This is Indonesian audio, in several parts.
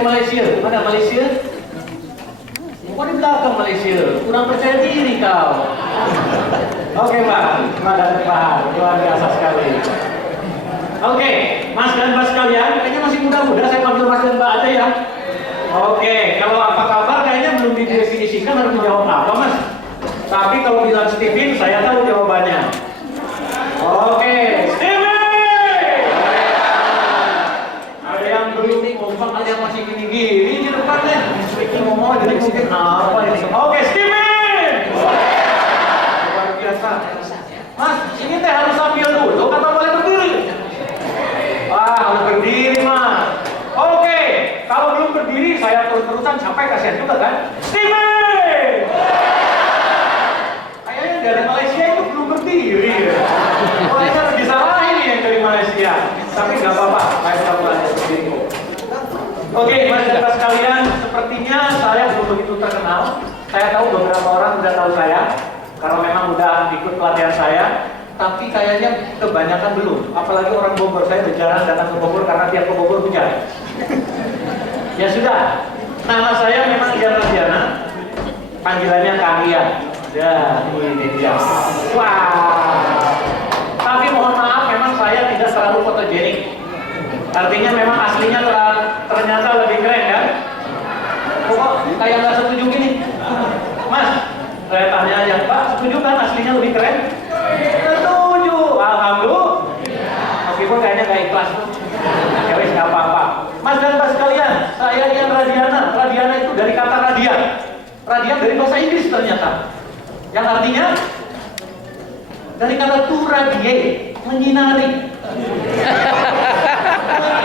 dari Malaysia. Mana Malaysia? Kok di belakang Malaysia? Kurang percaya diri kau. Oke Pak, semangat Pak, luar biasa sekali. Oke, Mas dan Mbak sekalian, kayaknya masih muda-muda, saya panggil Mas dan Mbak aja ya. Oke, kalau apa kabar kayaknya belum didefinisikan harus menjawab apa Mas. Tapi kalau bilang Steven, saya tahu jawabannya. Oke, Steven! Ada yang belum kompak, ada yang masih gini-gini di depannya. Ngomong jadi mungkin apa ini? Oke, Steven! Luar biasa. Mas, ini teh harus sambil duduk atau boleh berdiri? Wah, harus berdiri Mas. Oke, kalau belum berdiri saya terus-terusan sampai kasihan juga kan? Steven! Kayaknya dari Malaysia itu belum berdiri. Malaysia harus disalahin nih yang dari Malaysia. Tapi nggak apa-apa, saya sudah belajar berdiri. Oke, Mas dan Mbak sekalian, sepertinya saya belum begitu terkenal. Saya tahu beberapa orang sudah tahu saya karena memang sudah ikut pelatihan saya. Tapi kayaknya kebanyakan belum. Apalagi orang Bogor, saya jarang datang ke Bogor karena tiap ke Bogor hujan. Ya sudah, nama saya memang Ian Radiana, panggilannya Kang Ian. Ya, ini dia. Wah. Tapi mohon maaf, memang saya tidak terlalu fotogenik. Artinya memang aslinya ternyata lebih keren kan? Kok kayak nggak setuju gini? Mas, saya tanya aja, Pak, setuju kan aslinya lebih keren? Setuju, alhamdulillah. Meskipun kayaknya nggak ikhlas tuh. Ya wis nggak apa-apa. Mas dan Mbak sekalian, saya Ian Radiana. Radiana itu dari kata radian. Radian dari bahasa Inggris ternyata. Yang artinya dari kata to radiate, menyinari.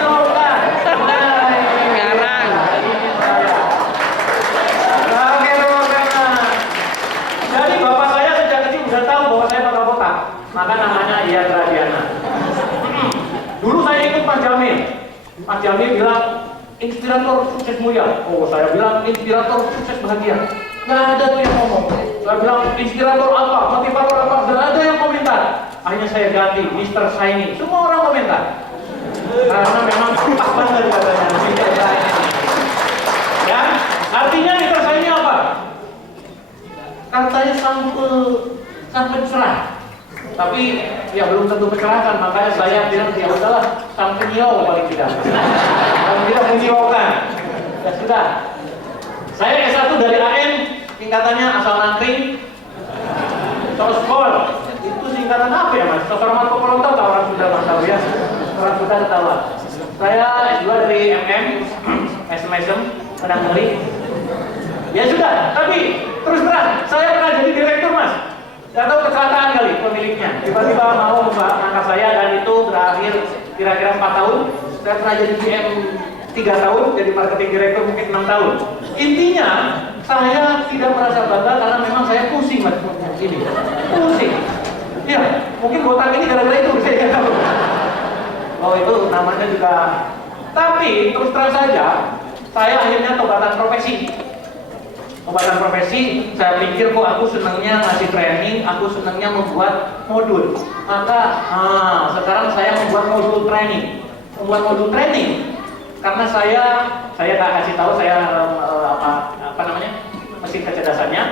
Menyiarkan. Ngarang. Jadi bapak saya sejak kecil sudah tahu bahwa saya bakal botak. Maka namanya Ian Radiana. Dulu saya ikut Mas Jamil. Mas Jamil bilang, inspirator sukses mulia. Oh, saya bilang, inspirator sukses bahagia. Nggak ada tuh yang ngomong. Saya bilang, inspirator apa, motivator apa, nggak ada yang komentar. Akhirnya saya ganti, Mr. Shiny. Semua orang komentar. Karena memang pas banget katanya, Mr. Shiny. Ya, artinya Mr. Shiny apa? Katanya sampai cerah. Tapi ya belum tentu mencerahkan, makanya saya bilang ya udahlah, sampai nyiau paling tidak. Paling tidak menyiaukan. Ya sudah. Saya S1 dari AN, tingkatannya asal nangkring. Terus skor. Itu singkatan apa ya Mas? Sosor Marco Polo tahu orang sudah Mas tahu ya. Orang sudah ketahuan. Saya S2 dari MM, SMSM, sedang ngeri. Ya sudah, tapi terus terang, saya pernah jadi direktur Mas. Gak tahu kecelakaan kali pemiliknya. Tiba-tiba mau mengangkat saya dan itu berakhir kira-kira 4 tahun. Saya pernah jadi GM 3 tahun, jadi marketing direktur mungkin 6 tahun. Intinya, saya tidak merasa bangga karena memang saya pusing Mas. Ini, pusing. Iya, mungkin botak ini gara-gara itu saya tidak tahu. Oh itu namanya juga. Tapi terus terang saja, saya akhirnya tobatan profesi. Tobatan profesi, saya pikir kok aku senangnya ngasih training, aku senangnya membuat modul. Maka sekarang saya membuat modul training. Membuat modul training karena saya nggak kasih tahu saya apa namanya mesin kecerdasannya.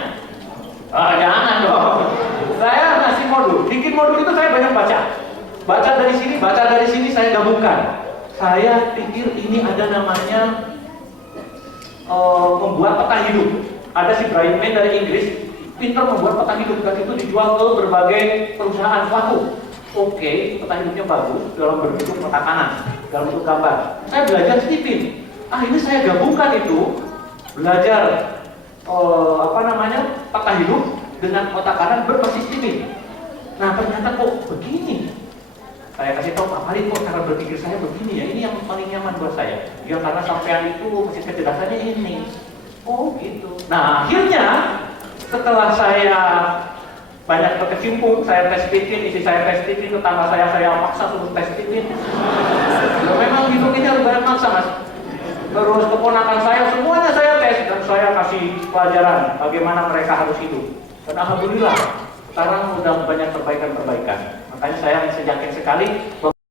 Jangan dong. Saya ngasih modul. Bikin modul itu saya banyak baca. Baca dari sini saya gabungkan. Saya pikir ini ada namanya membuat peta hidup. Ada si Brian May dari Inggris, pintar membuat peta hidup dan itu dijual ke berbagai perusahaan pelaku. Oke, peta hidupnya bagus dalam bentuk peta kanan, dalam bentuk gambar. Saya belajar Steven. Ini saya gabungkan itu belajar peta hidup dengan peta kanan berbasis Steven. Nah ternyata kok begini. Saya kasih tahu Pak Farid kok cara berpikir saya begini ya. Ini yang paling nyaman buat saya. Ya karena sampean itu mesin kecerdasannya ini. Oh gitu. Nah akhirnya setelah saya banyak berkecimpung, saya tes Steven, isi saya tes Steven, tetangga saya paksa suruh tes Steven. Ya memang hidup ini harus banyak maksa Mas. Terus keponakan saya semuanya saya tes dan saya kasih pelajaran bagaimana mereka harus hidup. Dan alhamdulillah sekarang udah banyak perbaikan-perbaikan. Makanya saya yakin sekali bahwa